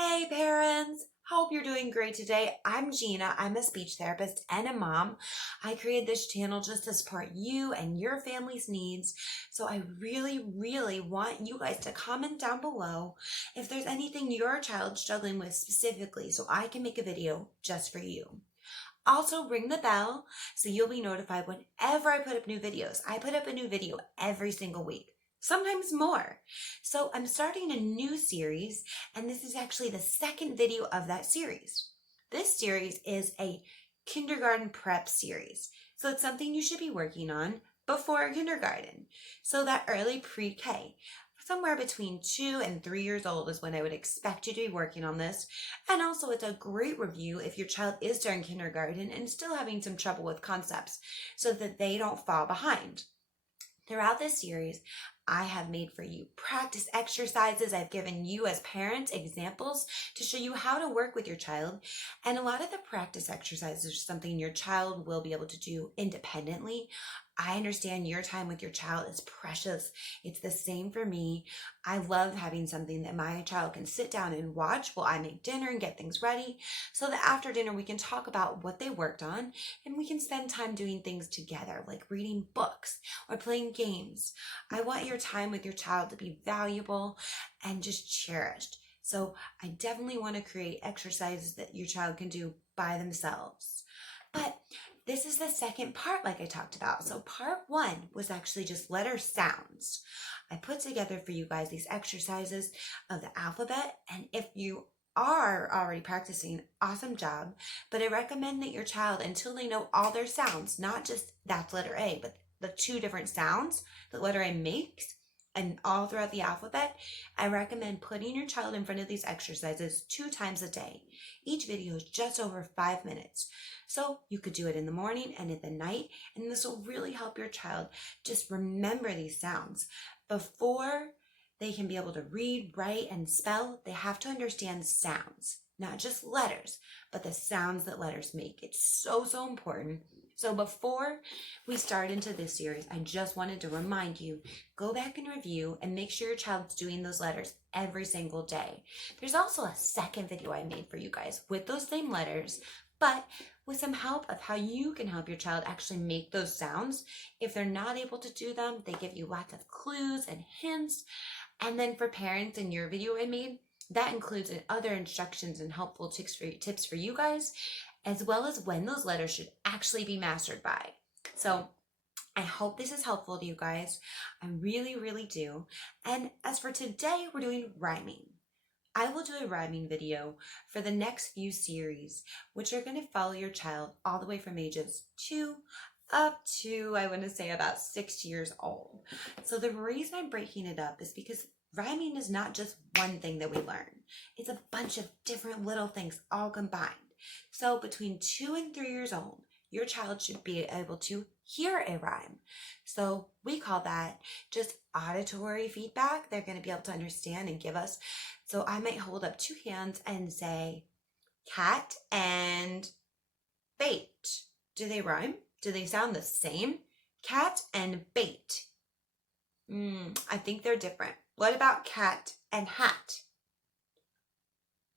Hey parents, hope you're doing great today. I'm Gina. I'm a speech therapist and a mom. I created this channel just to support you and your family's needs. So I really want you guys to comment down below if there's anything your child's struggling with specifically so I can make a video just for you. Also, ring the bell so you'll be notified whenever I put up new videos. I put up a new video every single week, sometimes more. So I'm starting a new series, and this is actually the second video of that series. This series is a kindergarten prep series. So it's something you should be working on before kindergarten. So that early pre-K. Somewhere between 2 and 3 years old is when I would expect you to be working on this. And also it's a great review if your child is during kindergarten and still having some trouble with concepts so that they don't fall behind. Throughout this series, I have made for you practice exercises. I've given you as parents examples to show you how to work with your child. And a lot of the practice exercises are something your child will be able to do independently. I understand your time with your child is precious. It's the same for me. I love having something that my child can sit down and watch while I make dinner and get things ready, so that after dinner we can talk about what they worked on and we can spend time doing things together, like reading books or playing games. I want your time with your child to be valuable and just cherished. So I definitely want to create exercises that your child can do by themselves. But this is the second part, like I talked about. So part 1 was actually just letter sounds. I put together for you guys these exercises of the alphabet, and if you are already practicing, awesome job. But I recommend that your child, until they know all their sounds, not just that's letter A, but the 2 different sounds that letter A makes, and all throughout the alphabet, I recommend putting your child in front of these exercises 2 times a day. Each video is just over 5 minutes. So you could do it in the morning and at the night, and this will really help your child just remember these sounds. Before they can be able to read, write, and spell, they have to understand sounds, not just letters, but the sounds that letters make. It's so important. So before we start into this series, I just wanted to remind you, go back and review and make sure your child's doing those letters every single day. There's also a second video I made for you guys with those same letters, but with some help of how you can help your child actually make those sounds. If they're not able to do them, they give you lots of clues and hints. And then for parents, in your video I made, that includes other instructions and helpful tips for you guys, as well as when those letters should actually be mastered by. So I hope this is helpful to you guys. I really do. And as for today, we're doing rhyming. I will do a rhyming video for the next few series, which are going to follow your child all the way from ages 2 up to, I want to say, about 6 years old. So the reason I'm breaking it up is because rhyming is not just one thing that we learn. It's a bunch of different little things all combined. So between 2 and 3 years old, your child should be able to hear a rhyme. So we call that just auditory feedback. They're going to be able to understand and give us. So I might hold up 2 hands and say, cat and bait. Do they rhyme? Do they sound the same? Cat and bait. I think they're different. What about cat and hat?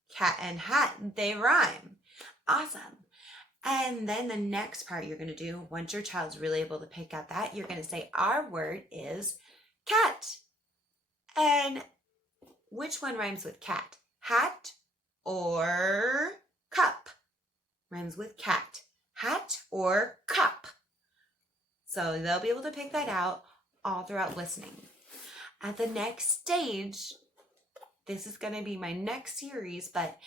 Cat and hat, they rhyme. Awesome. And then the next part you're going to do, once your child's really able to pick out that, you're going to say, our word is cat. And which one rhymes with cat? Hat or cup? Rhymes with cat. Hat or cup? So they'll be able to pick that out all throughout listening. At the next stage, this is going to be my next series, but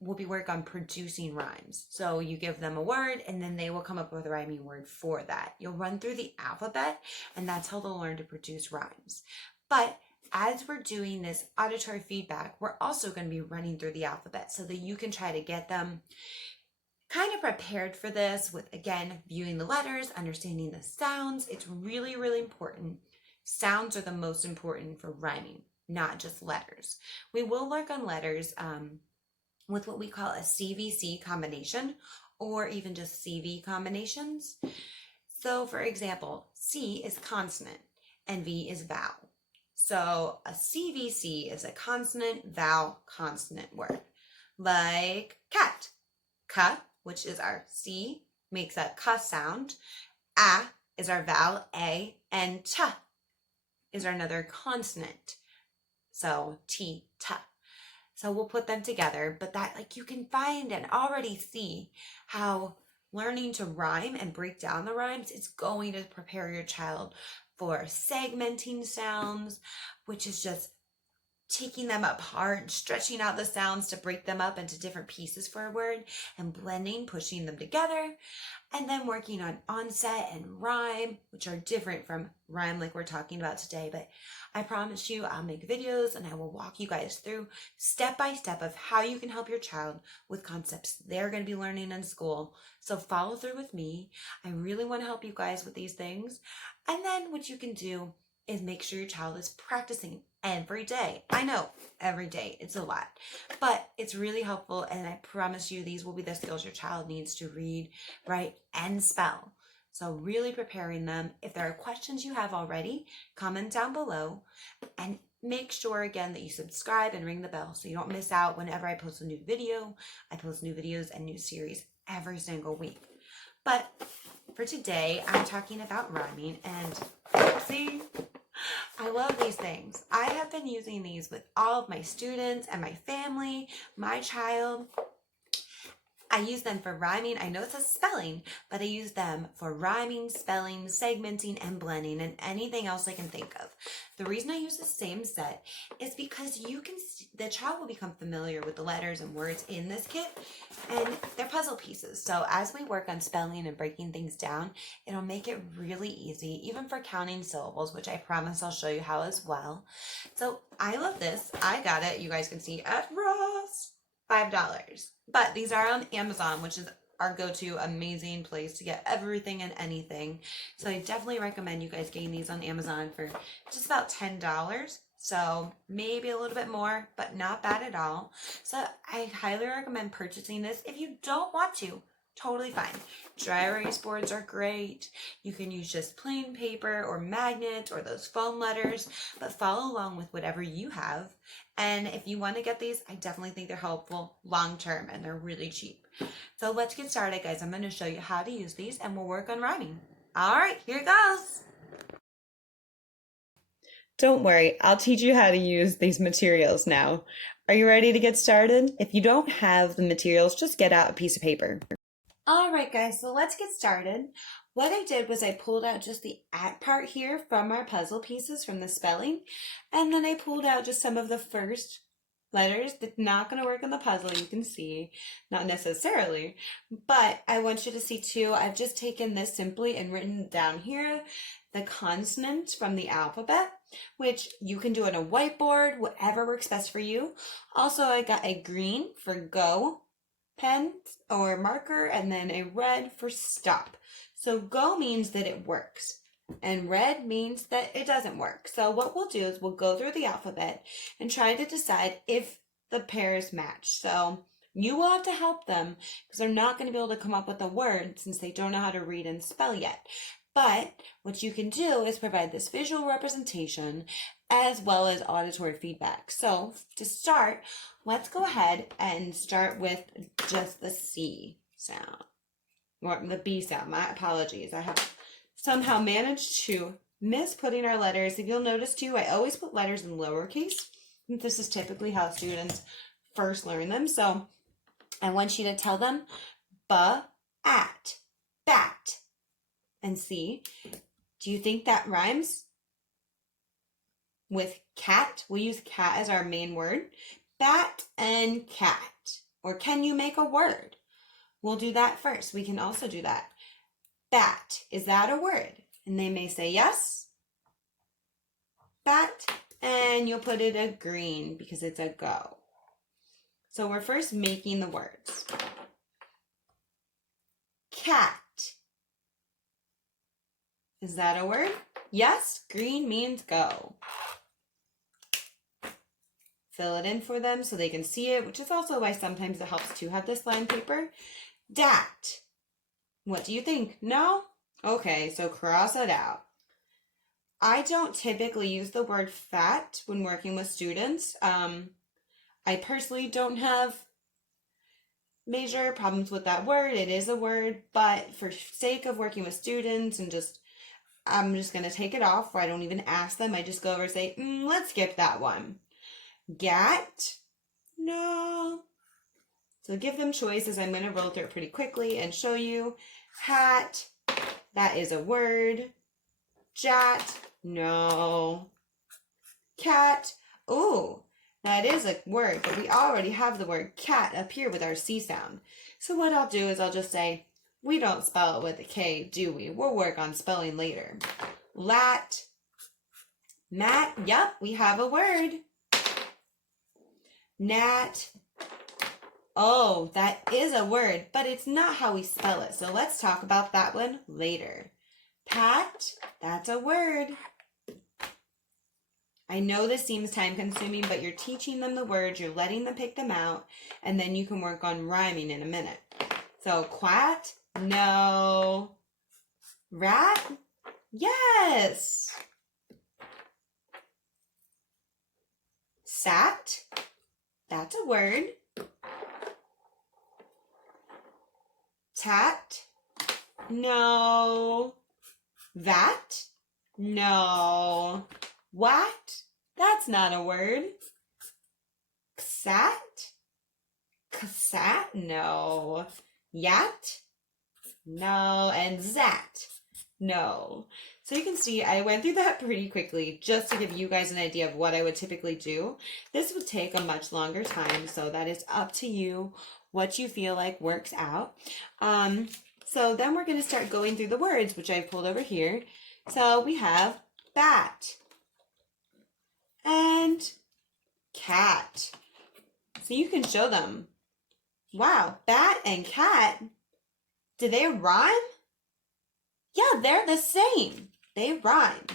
we'll be working on producing rhymes. So you give them a word and then they will come up with a rhyming word for that. You'll run through the alphabet and that's how they'll learn to produce rhymes. But as we're doing this auditory feedback, we're also going to be running through the alphabet so that you can try to get them kind of prepared for this with, again, viewing the letters, understanding the sounds. It's really important. Sounds are the most important for rhyming, not just letters. We will work on letters with what we call a CVC combination, or even just CV combinations. So for example, C is consonant and V is vowel. So a CVC is a consonant, vowel, consonant word. like cat. Ka, which is our C, makes a ka sound. A is our vowel A, and ta is our another consonant. So T, ta. So we'll put them together, but that like you can find and already see how learning to rhyme and break down the rhymes is going to prepare your child for segmenting sounds, which is just taking them apart, stretching out the sounds to break them up into different pieces for a word, and blending, pushing them together, and then working on onset and rhyme, which are different from rhyme like we're talking about today. But I promise you, I'll make videos and I will walk you guys through step by step of how you can help your child with concepts they're going to be learning in school. So follow through with me. I really want to help you guys with these things. And then what you can do is make sure your child is practicing every day. I know, every day, it's a lot, but it's really helpful, and I promise you these will be the skills your child needs to read, write, and spell. So really preparing them. If there are questions you have already, comment down below, and make sure again that you subscribe and ring the bell so you don't miss out whenever I post a new video. I post new videos and new series every single week. But for today, I'm talking about rhyming, and see, I love these things. I have been using these with all of my students and my family, my child. I use them for rhyming. I know it says spelling, but I use them for rhyming, spelling, segmenting, and blending, and anything else I can think of. The reason I use the same set is because the child will become familiar with the letters and words in this kit, and they're puzzle pieces. So as we work on spelling and breaking things down, it'll make it really easy, even for counting syllables, which I promise I'll show you how as well. So I love this. I got it, you guys can see, at Ross. $5. But these are on Amazon, which is our go-to amazing place to get everything and anything. So I definitely recommend you guys getting these on Amazon for just about $10. So maybe a little bit more, but not bad at all. So I highly recommend purchasing this. If you don't want to, totally fine. Dry erase boards are great. You can use just plain paper or magnet or those foam letters, but follow along with whatever you have. And if you want to get these, I definitely think they're helpful long term, and they're really cheap. So let's get started, guys. I'm going to show you how to use these, and we'll work on rhyming. All right, here it goes. Don't worry, I'll teach you how to use these materials now. Are you ready to get started? If you don't have the materials, just get out a piece of paper. All right, guys, so let's get started. What I did was I pulled out just the at part here from our puzzle pieces from the spelling, and then I pulled out just some of the first letters that's not going to work in the puzzle, you can see, not necessarily, but I want you to see too, I've just taken this simply and written down here the consonant from the alphabet, which you can do on a whiteboard, whatever works best for you. Also, I got a green for go pen or marker, and then a red for stop. So go means that it works, and red means that it doesn't work. So what we'll do is we'll go through the alphabet and try to decide if the pairs match. So you will have to help them because they're not going to be able to come up with a word since they don't know how to read and spell yet. But what you can do is provide this visual representation as well as auditory feedback. So to start, let's go ahead and start with just the C sound, or the B sound. My apologies. I have somehow managed to miss putting our letters. If you'll notice too, I always put letters in lowercase. This is typically how students first learn them. So I want you to tell them ba-at, bat. And see, do you think that rhymes with cat? We'll use cat as our main word. Bat and cat. Or can you make a word? We'll do that first. We can also do that. Bat, is that a word? And they may say yes. Bat, and you'll put it a green because it's a go. So we're first making the words. Cat. Is that a word? Yes, green means go. Fill it in for them so they can see it, which is also why sometimes it helps to have this line paper. Dat. What do you think? No? Okay, so cross it out. I don't typically use the word fat when working with students. I personally don't have major problems with that word. It is a word, but for sake of working with students and I'm just going to take it off, or I don't even ask them. I just go over and say, let's skip that one. Gat, no. So give them choices. I'm going to roll through it pretty quickly and show you. Hat, that is a word. Jat, no. Cat, ooh, that is a word, but we already have the word cat up here with our C sound. So what I'll do is I'll just say, we don't spell it with a K, do we? We'll work on spelling later. Lat, mat, yep, we have a word. Nat, oh, that is a word, but it's not how we spell it. So let's talk about that one later. Pat, that's a word. I know this seems time consuming, but you're teaching them the words, you're letting them pick them out, and then you can work on rhyming in a minute. So quat, no. Rat, yes. Sat, that's a word. Tat, no. Vat, no. What? That's not a word. Ksat? Ksat? No. Yat? No. And zat? No. So you can see I went through that pretty quickly just to give you guys an idea of what I would typically do. This would take a much longer time, so that is up to you what you feel like works out. So then we're going to start going through the words, which I've pulled over here. So we have bat and cat. So you can show them. Wow, bat and cat, do they rhyme? Yeah, they're the same. They rhyme.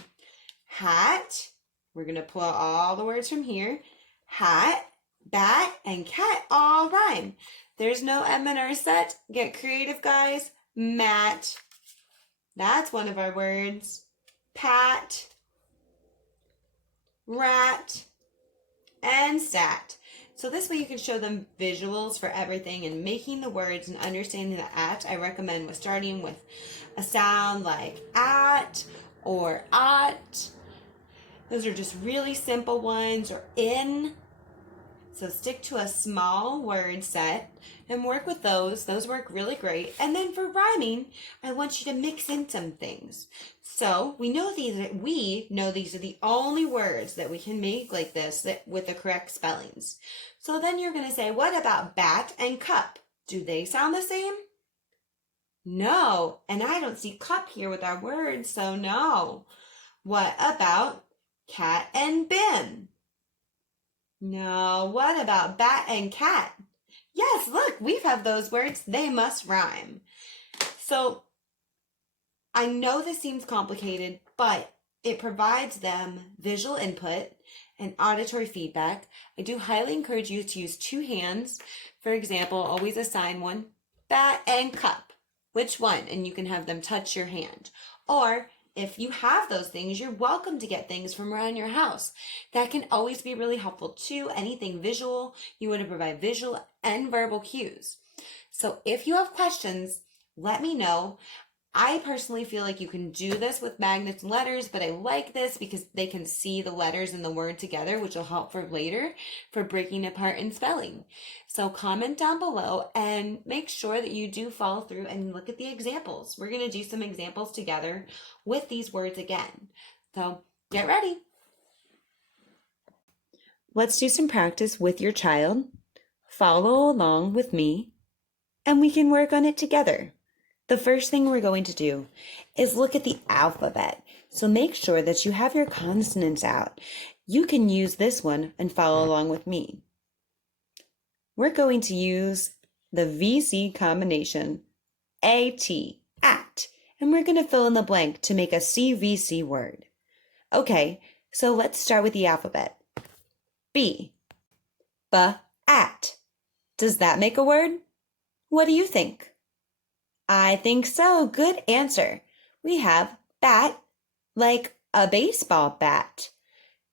Hat, we're going to pull out all the words from here. Hat, bat, and cat all rhyme. There's no M in our set. Get creative, guys. Mat, that's one of our words. Pat, rat, and sat. So this way you can show them visuals for everything and making the words and understanding the at. I recommend with starting with a sound like at or ot. Those are just really simple ones, or in. So stick to a small word set and work with those. Those work really great. And then for rhyming, I want you to mix in some things. So we know these are the only words that we can make like this with the correct spellings. So then you're going to say, what about bat and cup? Do they sound the same? No. And I don't see cup here with our words, so no. What about cat and bin? No. What about bat and cat? Yes, look, we have those words. They must rhyme. So I know this seems complicated, but it provides them visual input and auditory feedback. I do highly encourage you to use two hands. For example, always assign one, bat and cup. Which one? And you can have them touch your hand. Or if you have those things, you're welcome to get things from around your house. That can always be really helpful too. Anything visual, you want to provide visual and verbal cues. So if you have questions, let me know. I personally feel like you can do this with magnets and letters, but I like this because they can see the letters and the word together, which will help for later for breaking apart and spelling. So comment down below and make sure that you do follow through and look at the examples. We're going to do some examples together with these words again. So get ready. Let's do some practice with your child. Follow along with me, and we can work on it together. The first thing we're going to do is look at the alphabet. So make sure that you have your consonants out. You can use this one and follow along with me. We're going to use the VC combination, AT, at, and we're going to fill in the blank to make a CVC word. Okay, so let's start with the alphabet. B, at. Does that make a word? What do you think? I think so. Good answer. We have bat, like a baseball bat.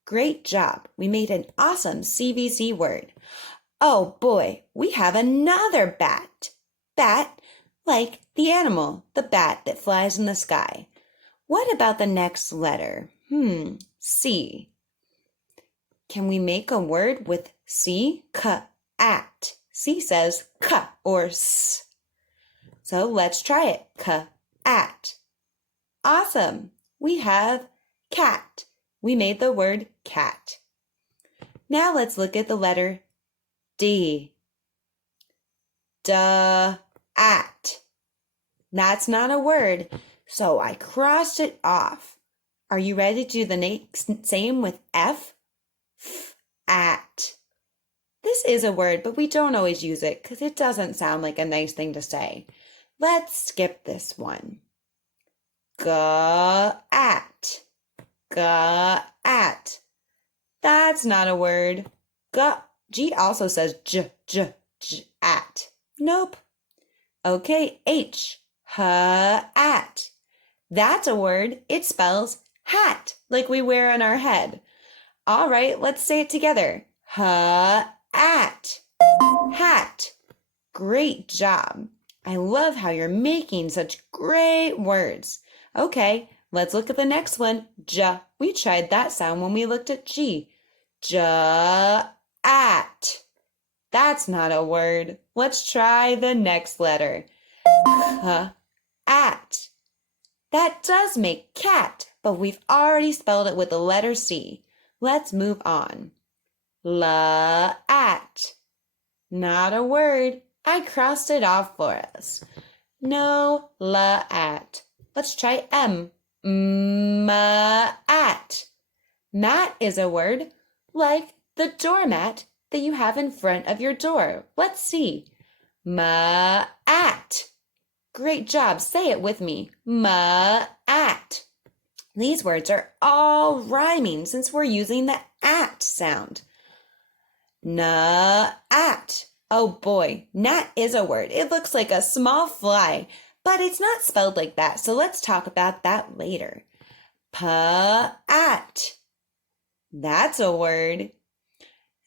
Great job. We made an awesome CVC word. Oh boy, we have another bat. bat, like the animal, the bat that flies in the sky. What about the next letter? C. Can we make a word with C? K-at. C says k or s. So let's try it. K-at. Awesome. We have cat. We made the word cat. Now let's look at the letter D. D-at. That's not a word, so I crossed it off. Are you ready to do the same with F? F-at. This is a word, but we don't always use it because it doesn't sound like a nice thing to say. Let's skip this one. G-at. G-at. That's not a word. G also says at. Nope. Okay, H. H-at. That's a word. It spells hat, like we wear on our head. All right, let's say it together. H-at. Hat. Great job. I love how you're making such great words. Okay, let's look at the next one. J. We tried that sound when we looked at G. J-at. That's not a word. Let's try the next letter. K-at. That does make cat, but we've already spelled it with the letter C. Let's move on. L-at. Not a word. I crossed it off for us. No L-at. Let's try M. M-at. Mat is a word, like the doormat that you have in front of your door. Let's see. M-at. Great job. Say it with me. M-at. These words are all rhyming since we're using the at sound. N-at. Oh boy, gnat is a word. It looks like a small fly, but it's not spelled like that, so let's talk about that later. P-at. That's a word.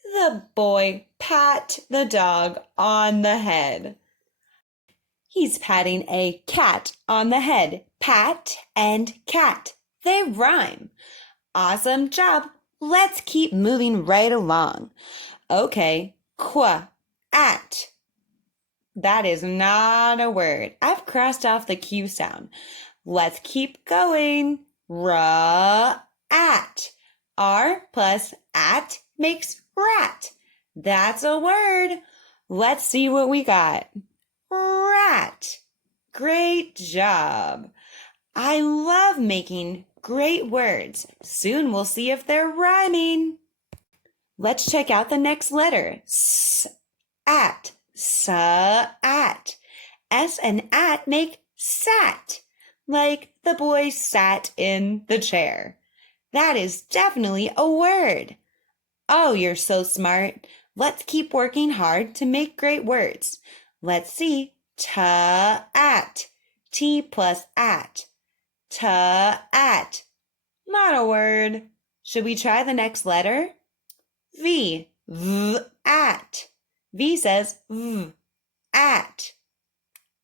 The boy pat the dog on the head. He's patting a cat on the head. Pat and cat. They rhyme. Awesome job. Let's keep moving right along. Okay, at. That is not a word. I've crossed off the Q sound. Let's keep going. At. R plus at makes rat. That's a word. Let's see what we got. Rat. Great job. I love making great words. Soon we'll see if they're rhyming. Let's check out the next letter. S-at. S-at. S and at make sat, like the boy sat in the chair. That is definitely a word. Oh, you're so smart. Let's keep working hard to make great words. Let's see. T-at. T plus at. T-at. Not a word. Should we try the next letter? V. V-at. V says v. At.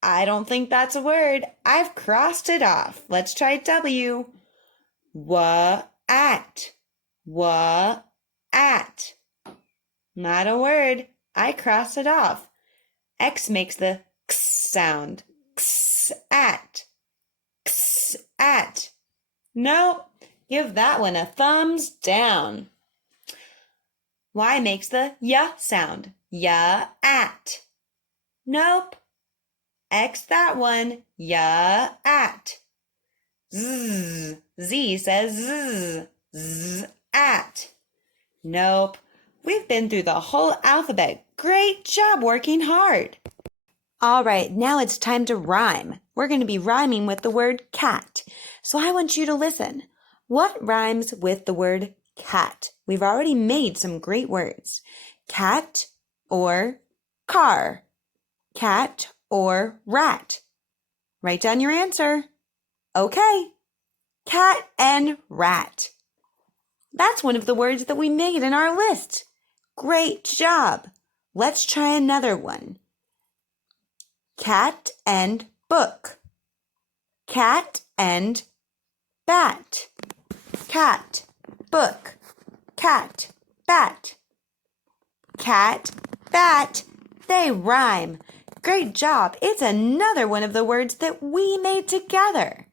I don't think that's a word. I've crossed it off. Let's try W. W-at. W-at. Not a word. I crossed it off. X makes the x sound. X-at. X-at. Nope. Give that one a thumbs down. Y makes the y sound. Ya-at. Nope. X that one. Ya-at. Z. Z says z. Z-at. Nope. We've been through the whole alphabet. Great job working hard. All right, now it's time to rhyme. We're going to be rhyming with the word cat. So I want you to listen. What rhymes with the word cat? We've already made some great words. Cat or car. Cat or rat. Write down your answer. Okay. Cat and rat. That's one of the words that we made in our list. Great job. Let's try another one. cat and book, cat and bat, cat, book, cat, bat, cat, bat, they rhyme. Great job. It's another one of the words that we made together.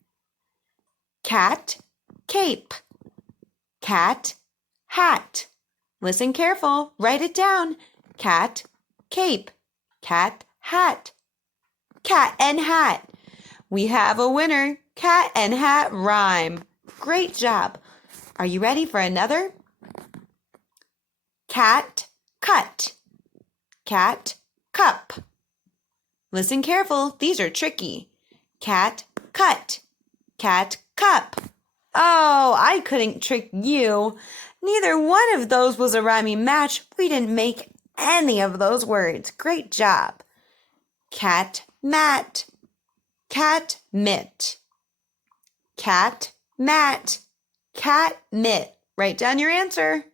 Cat, cape, cat, hat. Listen careful. Write it down. Cat, cape, cat, hat. Cat and hat. We have a winner. Cat and hat rhyme. Great job. Are you ready for another? Cat, cut, cat, cup. Listen careful. These are tricky. Cat, cut, cat, cup. Oh, I couldn't trick you. Neither one of those was a rhyming match. We didn't make any of those words. Great job. Cat, mat, cat, mitt, cat, mat, cat, mitt. Write down your answer.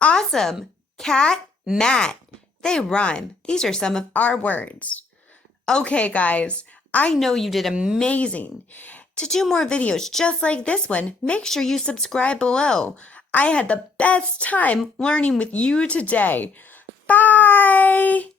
Awesome. Cat, mat. They rhyme. These are some of our words. Okay, guys, I know you did amazing. To do more videos just like this one, make sure you subscribe below. I had the best time learning with you today. Bye!